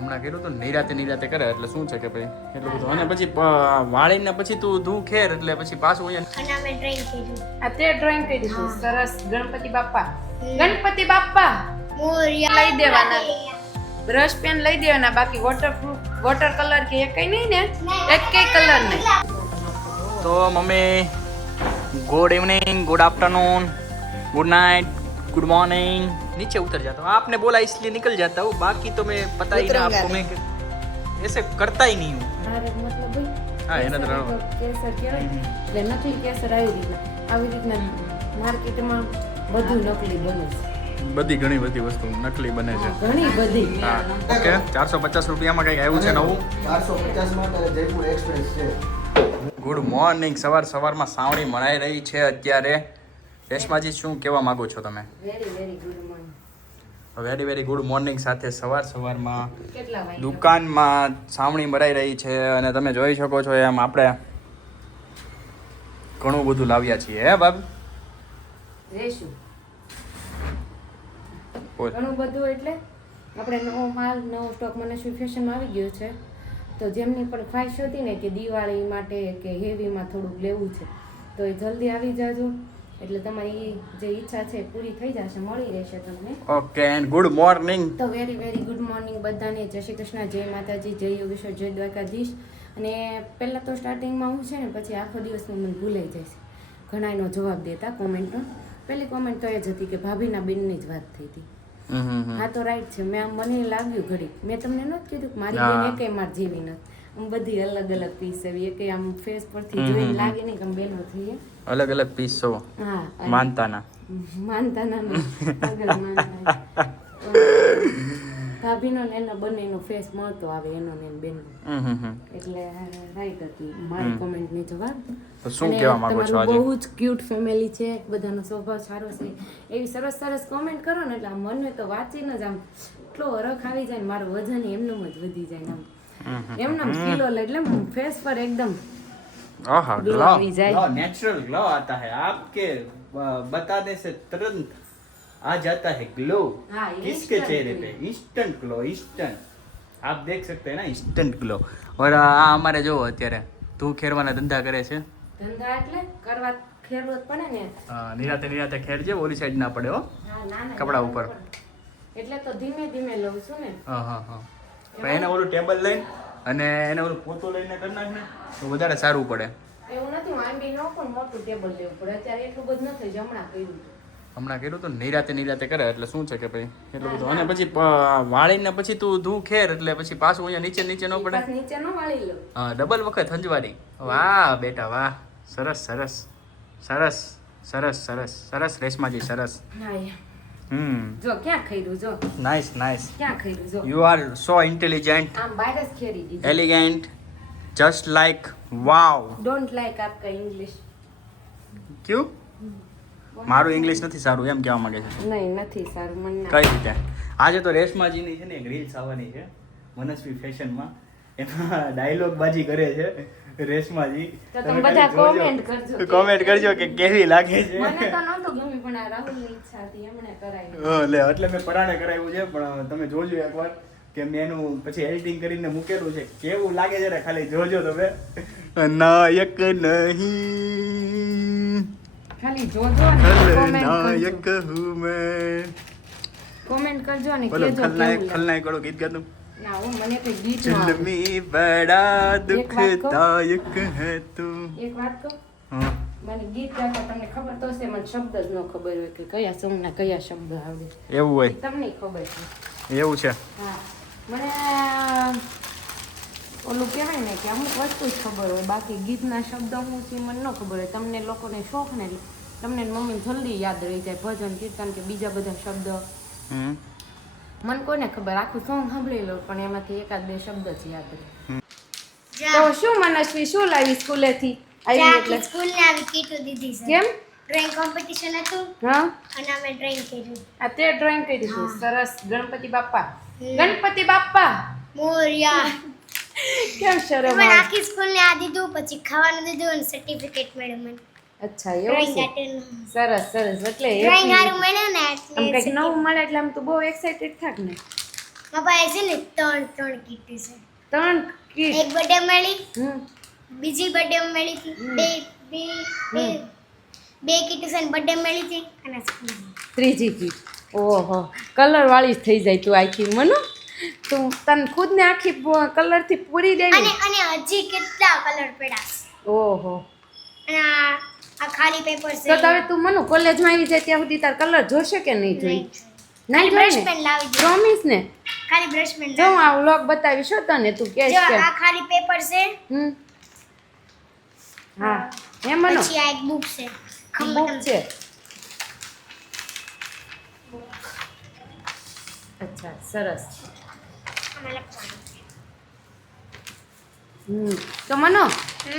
હમણાં કર્યું તો નિરાતે કરે એટલે શું છે કે ભાઈ એટલું બધું અને પછી વાળીને પછી તું ધૂ ખેર એટલે પછી પાછું અહીંયા અને અમે ડ્રોઈંગ કર્યું. આ તે ડ્રોઈંગ કર્યું સરસ. ગણપતિ બાપ્પા મોરિયા લઈ દેવાના. બ્રશ પેન લઈ દેવાના. બાકી વોટર કલર કે એક કઈ નહીં ને, એક કઈ કલર નહીં. तो mummy good evening, good afternoon, good night, good morning. नीचे उतर जाता हूँ, आपने बोला इसलिए निकल जाता हूँ, बाकी तो मैं पता ही ना आपको, मैं ऐसे करता ही नहीं हूँ. મતલબ હા એને તો કેસર કહેવાય એટલે નકલી કેસર આવી રીતના માર્કેટમાં બધું નકલી બને છે. બધી ઘણી બધી વસ્તુ નકલી બને છે. ઘણી બધી. હા ઓકે 450 રૂપિયામાં કંઈક આવ્યું છે નવું. 450 માં તારે જયપુર એક્સપ્રેસ છે. Good morning. સવારમાં સાવણી મનાઈ રહી છે અત્યારે. રેશમાજી શું કહેવા માંગો છો તમે? Very good morning. Very good morning સાથે સવારમાં કેટલા વાગ્યા? દુકાનમાં સાવણી મરાઈ રહી છે અને તમે જોઈ શકો છો એમ આપણે ઘણું બધું લાવ્યા છીએ. હે બાબ રેશું બોલ. ઘણું બધું એટલે આપણે નવો માલ નવો સ્ટોક મને શું ફેશનમાં આવી ગયો છે. તો જેમની પણ ખ્વાહિશ હતી ને કે દિવાળી માટે કે હેવીમાં થોડુંક લેવું છે તો એ જલ્દી આવી જાજો એટલે તમારી જે ઈચ્છા છે પૂરી થઈ જશે, મળી રહેશે તમને. Okay and good morning. તો વેરી ગુડ મોર્નિંગ બધાને. જય શ્રી કૃષ્ણ, જય માતાજી, જય યોગેશ્વર, જય દ્વારકાધીશ. અને પહેલાં તો સ્ટાર્ટિંગમાં હું છે ને પછી આખો દિવસમાં મને ભૂલાઈ જાય છે ઘણા એનો જવાબ દેતા કોમેન્ટનો. પહેલી કોમેન્ટ તો એ જ હતી કે ભાભીના બેનની જ વાત થઈ હતી. હા તો રાઈટ છે. મને લાગ્યું ઘડી મેં તમને નહોતું કીધું કે મારી બેન એકેય માર જેવી નથી. આમ બધી અલગ અલગ પીસ આવી એકે આમ ફેસ પરથી જોઈને લાગે નહીં કે આમ બેનો થઈએ. અલગ પીસ છો. હા માનતાના ભાભીનો ને એનો બંનેનો ફેસ મળતો આવે એનો ને બેનનો. એટલે રાઈટ હતી મારી કોમેન્ટની જવાબ. તો શું કહેવા માંગો છો આજે? બહુ જ ક્યુટ ફેમિલી છે, બધાનો સ્વભાવ સારો છે. એવી સરસ કોમેન્ટ કરો ને એટલે આમ મને તો વાંચીને જ આમ એટલો હરખ આવી જાય ને મારું વજન એમનેમ જ વધી જાય. આમ એમનેમ કિલો લે એટલે ફેસ પર એકદમ आहा ग्लो ग्लो આવી જાય. ग्लो नेचुरल ग्लो आता है आपके बताने से तुरंत आ जाता है ग्लो. हाँ, किसके instant चेहरे glow. पे इंस्टेंट ग्लो, इंस्टेंट आप देख सकते हैं ना इंस्टेंट ग्लो. और આ અમારે જો અત્યારે તું ખેરવાના ધંધા કરે છે. ધંધા એટલે કરવા ખેરવો જ પડે ને. નિરાતે ખેર છે, ઓલી સાઈડ ના પડે હો હા ના કપડા ઉપર. એટલે તો ધીમે લઉં છું ને. હા પણ એને ઓલું ટેબલ લઈને અને એને ઓલું પોતું લઈને કરી નાખ ને તો વધારે સારું પડે. એવું નથી માંડી નો પણ મોટું ટેબલ લેવું પડે. અત્યારે એટલું બધું નથી હમણાં કર્યું હતું. હમણાં કર્યું તો નિરાતે કરે એટલે શું છે કે ભાઈ એટલું બધું અને પછી વાળીને પછી તું ધૂ ખેર એટલે પછી પાછું અહીંયા નીચે ન પડે. પાછું નીચે નો વાળી લો. હા ડબલ વખત હંજવારી. વાહ બેટા વાહ, સરસ રેશમાજી સરસ. હા જો ક્યાં ખઈરું જો નાઇસ ક્યાં ખઈરું જો. યુ આર સો ઇન્ટેલિજન્ટ, આમ બહાર જ ખેરી દીધી. Elegant, just like wow. Don't like આપકા ઇંગ્લિશ. ક્યું? મારું ઇંગ્લિશ નથી સારું એમ કહેવા માંગે છે? નહીં નથી સારું મને ના. કઈ રીતે? આજે તો રેશમાજીની છે ને એક રીલ્સ આવવાની છે મનસ્વી ફેશનમાં. એમાં ડાયલોગ બાજી કરે છે રેશમાજી. તો તમે બધા કોમેન્ટ કરજો કે કેવી લાગે છે. મને તો નહોતું ગમ્યું પણ આ રાહુલની ઈચ્છા હતી એમણે કરાવી. એટલે મેં પરાણે કરાવ્યું છે પણ તમે જોજો એકવાર કે મેં એનું પછી એડિટિંગ કરીને મૂકેલું છે. કેવું લાગે છે ને ખાલી જોજો તમે. નાયક નહીં ખાલી જોજો ને કોમેન્ટ નાયક કરજો. હું મેં. કોમેન્ટ કરજો ને બોલો કહેજો કેવું લાગે. ખલનાયક વાળું ગીત ગાતું. ના હું મને કઈ ગીત दिल નો આવે. में बड़ा एक बात कहूं? दुखदायक है तू. એક વાત કહું, हाँ મને ગીત ગાતા તમને ખબર તો હશે, મને શબ્દ જ ન ખબર હોય કે કયા સોંગ ના કયા શબ્દ આવે. એવું હોય, તમને ખબર છે. એવું છે. હા મને ઓલું કહેવાય ને કે અમુક વસ્તુ જ ખબર હોય, બાકી ગીતના શબ્દ હું છે મને ન ખબર હોય. તમને લોકોને શોખ ને તમને મમ્મીને જલ્દી યાદ રહી જાય ભજન કીર્તન કે બીજા બધા શબ્દ. હમ. મને કોને ખબર, આખું સોંગ સાંભળી લો પણ એમાંથી એકાદ બે શબ્દ જ યાદ રહે. જા તો શું મનસ્વી શું લાવી સ્કૂલેથી આવી એટલે સ્કૂલ ને આવી કીટું દીધી છે. કેમ? ડ્રોઈંગ કોમ્પિટિશન હતું હા અને અમે ડ્રોઈંગ કર્યું. આ તે ડ્રોઈંગ કરી દીધું સરસ. ગણપતિ બાપ્પા મોરિયા. કેમ શરમ મને આવે? આખી સ્કૂલ ને આ દીધું, પછી ખાવાનું દીધું અને સર્ટિફિકેટ મળ્યું મને. અચ્છા એવું ડ્રોઈંગ છે. આર્ટનું સરસ એટલે ડ્રોઈંગ happy. હારું મળ્યું ને આમ એટલે કંઈક નવું મળે એટલે આમ તો બહુ એક્સાઇટેડ થાક ને. મારા પાસે છે ને ત્રણ કીટી છે. 3 કીટ. એક બર્થડે મળી, હમ બીજી બર્થડે મળી હતી, બે કીટી છે ને બર્થડે મળી હતી અને ત્રીજી કીટ. ઓહો, કલર વાળી જ થઈ જાય તું આખી મનો. તું તને ખુદને આખી કલરથી પૂરી અને દેવી. અને હજી કેટલા કલર પડ્યા છે. ઓહો, અને આ ખાલી પેપર છે. તો હવે તું મનો કોલેજમાં આવી જાય ત્યાં સુધી તાર કલર જોશે કે નહીં જોઈ? નહીં બ્રશ જોઈ પેન ને? લાવી દે. પ્રોમિસ ને? ખાલી બ્રશ પેન જો હું આ વ્લોગ બતાવીશ હો તને, તું કહેશ જો કે આ ખાલી પેપર છે. હમ હા હે મનો પછી આ એક બુક છે. બુક છે. અચ્છા સરસ. આમાં લખવાનું છે. તો મનો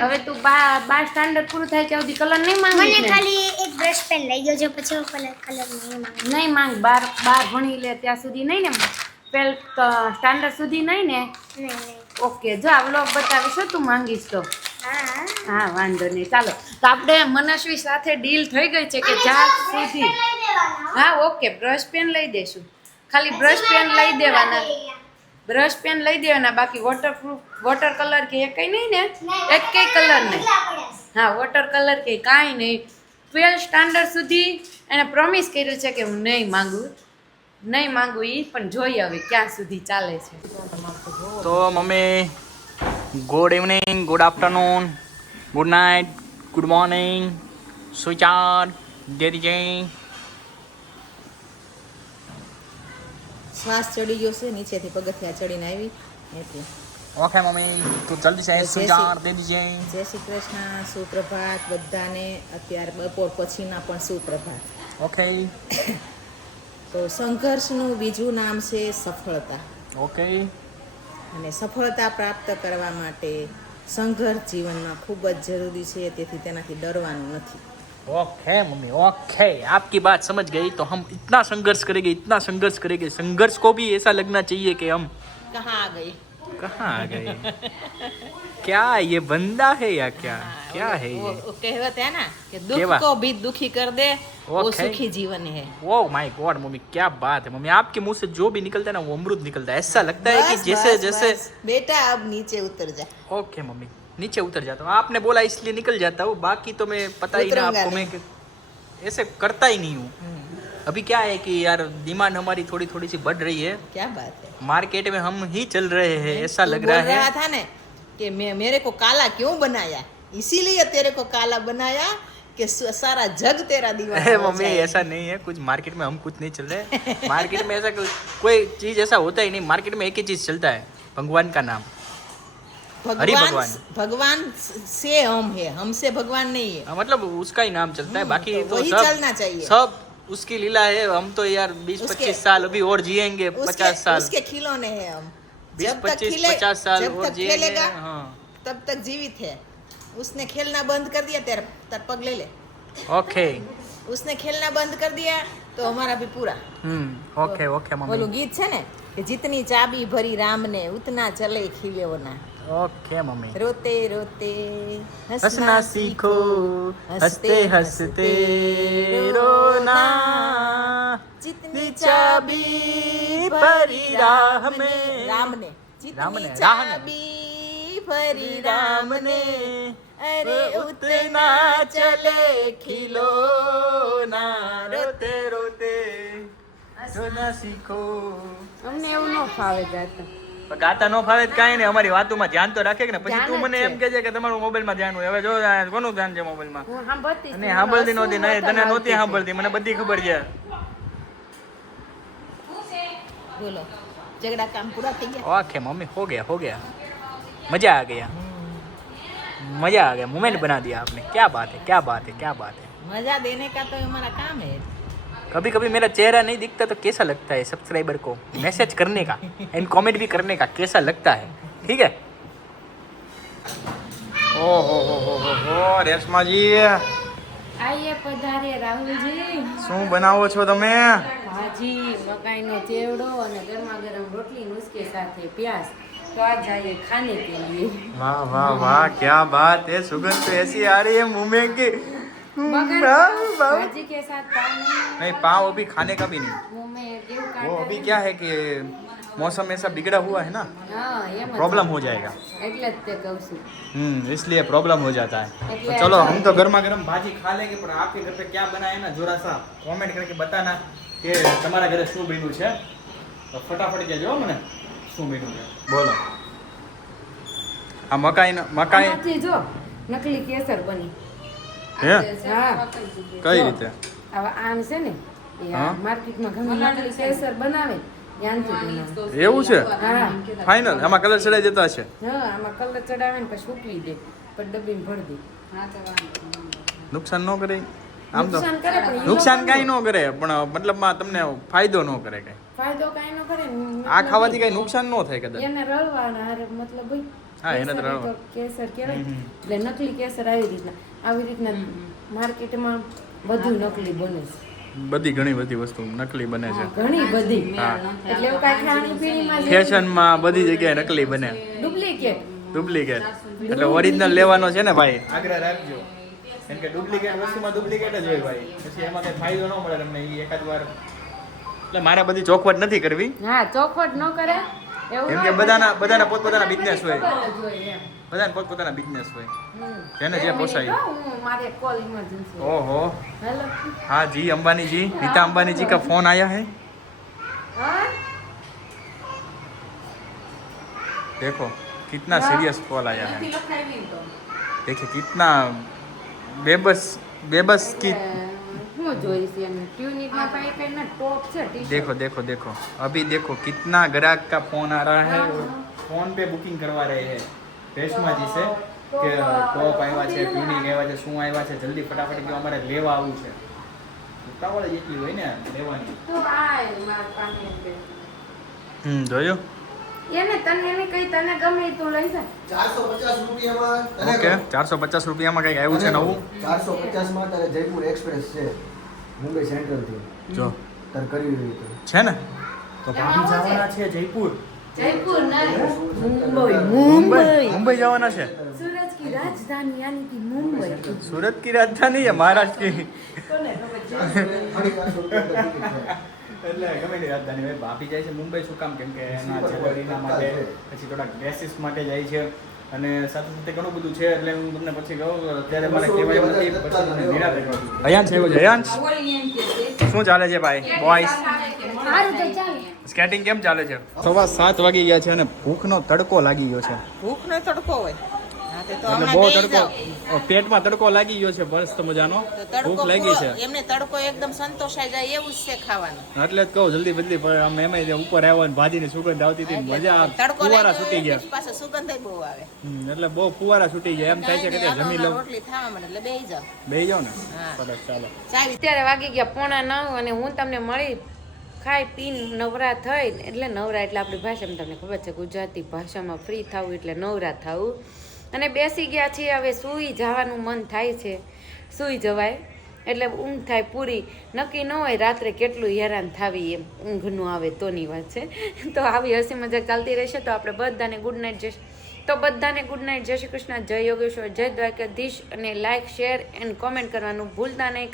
હવે તું 12 સ્ટાન્ડર્ડ પૂરું થાય ત્યાં સુધી કલર નહીં માંગી મને ખાલી એક બ્રશ પેન લઈ દેજો, પછી હું કલર નહીં માંગુ. નહીં માંગ. 12 ભણી લે ત્યાં સુધી નહીં ને? સ્ટાન્ડર્ડ સુધી નહીં ને? નહીં. ઓકે, જો આ વ્લોગ બતાવીશ હો તું માંગીશ તો. હા. હા વાંધો નહીં, ચાલો. તો આપણે મનસ્વી સાથે ડીલ થઈ ગઈ છે કે જ્યાં સુધી. હા ઓકે, બ્રશ પેન લઈ દેશું. ખાલી બ્રશ પેન લઈ દેવાના. બ્રશ પેન લઈ દેવાના, બાકી વોટર કલર કે એ કંઈ નહીં ને? એક કંઈ કલર નહીં. હા વોટર કલર કે કાંઈ નહીં. 12 સ્ટાન્ડર્ડ સુધી એને પ્રોમિસ કર્યું છે કે હું નહીં માંગુ એ, પણ જોઈએ હવે ક્યાં સુધી ચાલે છે. તો mummy good evening, good afternoon, good night, good morning, સુચાર દેરી. શ્વાસ ચડી ગયો છે, નીચેથી પગથિયા ચડીને આવી એટલે. ઓકે મમ્મી, તું જલ્દી से સુચાર દે દીજે. જય શ્રી કૃષ્ણ, સુપ્રભાત બધાને. અત્યારે બપોર પછીના પણ સુપ્રભાત. ઓકે તો સંઘર્ષનું બીજું નામ છે સફળતા, ઓકે અને સફળતા પ્રાપ્ત કરવા માટે સંઘર્ષ જીવનમાં ખૂબ જ જરૂરી છે, તેથી તેનાથી ડરવાનું નથી. ओके मम्मी ओके, आपकी बात समझ गई. तो हम इतना संघर्ष करेंगे, संघर्ष को भी ऐसा लगना चाहिए कि हम कहाँ आ गई? कहाँ आ गए. क्या ये बंदा है या क्या क्या है ये? वो कहावत है ना कि केवा? दुख को भी दुखी कर दे वो Okay. सुखी जीवन है. ओ माय गॉड मम्मी, क्या बात है मम्मी. आपके मुंह से जो भी निकलता है ना वो अमृत निकलता है. ऐसा लगता है कि बस, जैसे बस, जैसे बस. बेटा अब नीचे उतर जा. ओके मम्मी, नीचे उतर जाता हूँ. आपने बोला इसलिए निकल जाता हूँ, बाकी तो मैं पता ही ना उतरूंगा आपको, मैं ऐसे करता ही नहीं हूँ. अभी क्या है कि यार डिमांड हमारी थोड़ी थोड़ी सी बढ़ रही है. क्या बात है. मार्केट में हम ही चल रहे हैं, ऐसा तू लग बोल रहा है. था ना कि मेरे को काला क्यों बनाया, इसीलिए तेरे को काला बनाया कि सारा जग तेरा दीवाना अरे हो मम्मी जाए. ऐसा नहीं है कुछ. मार्केट में हम कुछ नहीं चल रहे. मार्केट में ऐसा कोई चीज ऐसा होता ही नहीं. मार्केट में एक ही चीज चलता है, भगवान का नाम. हरि भगवान. भगवान से हम है, हमसे भगवान नहीं है. मतलब उसका ही नाम चलता है, बाकी तो तो वही सब चलना चाहिए. सब उसकी लीला है. हम तो यार 20-25 साल अभी और जिएंगे, 50 साल. उसके खिलौने हैं हम. 20-25-50 साल जब और तक जिएंगे. खेलेगा हाँ तब तक जीवित है. उसने खेलना बंद कर दिया, तेरा तर पग ले ले. ओके. उसने खेलना बंद कर दिया तो हमारा भी पूरा. ओके ओके बोलो मम्मी. गीत है ना कि जितनी चाबी भरी राम ने उतना चले खिलौना. Okay mummy. रोते रोते हंसना सीखो, हंसते हंसते रोना. जितनी चाबी भरी राह में. राम ने राम जितनी ने, राह ने. चाबी भरी राम ने अरे उतना चले खिलौना. रोते रोते रोना सीखो. અમને એવું ન ફાવે ગાતા. પણ ગાતા નો ફાવે તો કાંઈ નહીં, અમારી વાતોમાં ધ્યાન તો રાખે કે ને. પછી ધ્યાન તું જ મને છે. એમ કહે છે કે તમારું મોબાઈલમાં ધ્યાન હોય. હવે જો આ કોનું ધ્યાન છે મોબાઈલમાં? હું સાંભળતી જ અને નહીં. સાંભળતી મને નહોતી, હસવું નહીં તને આવતું નહોતી હતું. સાંભળતી, મને બધી ખબર છે. बोलो झगड़ा काम पूरा થઈ ગયા. ओके मम्मी, हो गया. मजा आ गया. मोमेंट बना दिया आपने. क्या बात है. मजा देने का तो हमारा काम है. कभी कभी मेरा चेहरा नहीं दिखता तो कैसा लगता है सब्सक्राइबर को मैसेज करने का एंड कमेंट भी करने का, कैसा लगता है? ठीक है. ઓહો રેશમાજી, આઈએ પધારે રાહુલજી. શું બનાવો છો તમે? ભાજી, મકાઈનો ચેવડો અને ગરમા ગરમ રોટલી નુસ્કે સાથે પ્યાज. तो आज जाइए खाने के लिए. वाह वाह वाह, क्या बात है. सुगंध तो ऐसी आ रही है मुंह में कि मगर भाजी के साथ पाव नहीं, पाव अभी खाने का भी नहीं. मुंह में क्यों वो काटा अभी है? क्या है कि मौसम ऐसा बिगड़ा हुआ है ना, હા એમ જ. प्रॉब्लम हो जाएगा। એટલે જ તે કહું છું इसलिए प्रॉब्लम हो जाता है। એટલે तो चलो हम तो गर्मा गर्म भाजी खा लेंगे, पर आपके घर पे क्या बना है ना, जोरा सा कमेंट करके बताना कि તમારા ઘરે શું બન્યું છે। તો ફટાફટ કહેજો મને શું બન્યું છે, બોલો। આ મકાઈ આમાંથી જો નકલી કેસર બની હે હા કઈ રીતે? હવે આમ છે ને એ હા. માર્કેટમાં ઘણી નકલી કેસર બનાવે ત્યાંથી બનાવે એવું છે? હા ફાઇનલ આમાં કલર ચડાઈ દેતા છે? હા આમાં કલર ચડાવે ને પછી સૂકવી દે પછી ડબ્બીમાં ભરી દે નુકસાન ન કરે આમ તો? નુકસાન કરે પણ ઈ નુકસાન લોકોને કાંઈ ન કરે, પણ મતલબમાં તમને ફાયદો ન કરે કાંઈ? ફાયદો કાંઈ ન કરે ને, આ મતલબ ખાવાથી કાંઈ નુકસાન ન થાય કદાચ? એને રળવાના હારે મતલબ ભાઈ હા, એને તો કેસર રળવા. તો કેસર કહેવાય એટલે નકલી કેસર આવી રીતના માર્કેટમાં બધું નકલી બને છે બધી ઘણી બધી વસ્તુ નકલી બને છે। ઘણી બધી હા એટલે એવું કાંઈ ખાણી પીણીમાં ફેશનમાં બધી જગ્યાએ નકલી બને, ડુપ્લિકેટ ડુપ્લિકેટ। એટલે ઓરિજિનલ લેવાનો છે ને ભાઈ, આગ્રહ રાખજો, કેમ કે ડુપ્લિકેટ વસ્તુમાં ડુપ્લિકેટ જ હોય ભાઈ, પછી એમાં કઈ ફાયદો ન મળે તમને ઈ એકાદ વાર। એટલે મારે બધી ચોખવટ નથી કરવી, હા ચોખવટ ન કરે એવું કેમ હોય, કે પછી બધાના પોતપોતાના બિઝનેસ હોય, ખબર જ હોય એમ. બધાને પોતપોતાના બિઝનેસ હોય, જેને એક જે મિનિટ પોસાય। હો, હું મારે કોલ ઇમરજન્સી ओहो હેલો हाँ जी, अंबानी जी, नीता अंबानी जी का फोन आया है। હા देखो कितना सीरियस कॉल आया है, देखिए कितना बेबस की। હું જોઈશ એને ટ્યુનિકમાં પાઈ કઈ ના ટોપ છે ટી-શર્ટ. देखो देखो देखो अभी देखो कितना ग्राहक का फोन आ रहा है, और फोन पे बुकिंग करवा रहे हैं રેશમા જી છે કે ટોપ આવ્યા છે, ટ્યુનિક આવ્યા છે, શું આવ્યા છે, જલ્દી ફટાફટ કે અમારે લેવા આવવું છે। ઉતાવળ જ એટલી હોય ને લેવાની। તો આય માર પાસે એમ કે. જોયું? એને તને એને કઈ તને ગમે ઈ તું લઈ જા 450 રૂપિયામાં તને ઓકે 450 રૂપિયામાં કંઈક આવ્યું છે નવું। 450 માં તારે જયપુર એક્સપ્રેસ છે મુંબઈ સેન્ટ્રલ થી, જો તારે કરવી હોય તો છે ને, તો ભાભી જવાના છે જયપુર, જયપુર નહીં મુંબઈ મુંબઈ જવાના છે। सूरज की राजधानी यानी कि मुंबई सूरत की राजधानी है महाराष्ट्र की, ₹450 ટિકિટ છે। એટલે ગમે તે રાજધાની હોય, ભાભી જાય છે મુંબઈ શું કામ, કેમ કે એના જ્વેલરીના માટે, પછી થોડાક ડ્રેસીસ માટે જાય છે, અને સાથે સાથે ઘણું બધું છે। એટલે હું તમને પછી કહું, અત્યારે મને કહેવાય નથી, પછી તમને નિરાતે કહું। અયાંશ આવ્યો છે, અયાંશ શું ચાલે છે ભાઈ? બોયસ સારું તો ચાલ સ્કેટિંગ કેમ ચાલે છે? 7:15 વાગી ગયા છે અને ભૂખનો તડકો લાગી ગયો છે, ભૂખનો તડકો હોય હા તે તો એટલે હમણાં બહુ બેસી તડકો, જાઓ. પેટમાં તડકો લાગી ગયો છે મસ્ત મજાનો, તો તડકો ભૂખ લાગી છે, એમને તડકો એકદમ સંતોષાઈ જાય એવું જ છે ખાવાનું એટલે જ કહું જલ્દી બદલી, પણ આમ એમાં ઉપર આવ્યો ને ભાજીની સુગંધ આવતી હતી, મજા આવે, તડકો ફુવારા લાગ્યો છૂટી ગયા। એટલે પાછો સુગંધ બહુ આવે એટલે બહુ ફુવારા છૂટી ગયા, એમ થાય છે કે તે જમી લઉં, રોટલી થવા મને એટલે બેસી જાઓ બેહી જાવ ને। હા. સરસ, ચાલો। ચાવી અત્યારે વાગી ગયા 8:45 અને હું તમને મળી ખાઈ પીને નવરા થઈ એટલે નવરા એટલે આપણી ભાષામાં તમને ખબર છે ગુજરાતી ભાષામાં ફ્રી થવું એટલે નવરા થવું, અને બેસી ગયા છીએ હવે સૂઈ જવાનું મન થાય છે, સૂઈ જવાય એટલે ઊંઘ થાય પૂરી, નક્કી ન હોય રાત્રે કેટલું હેરાન થાવી એમ ઊંઘનું આવે તોની વાત છે। તો આવી હસી મજાક ચાલતી રહેશે, તો આપણે બધાને ગુડ નાઇટ જય શ્રી કૃષ્ણ, જય યોગેશ્વર, જય દ્વારકાધીશ, અને લાઇક શેર એન્ડ કોમેન્ટ કરવાનું ભૂલતા નહીં।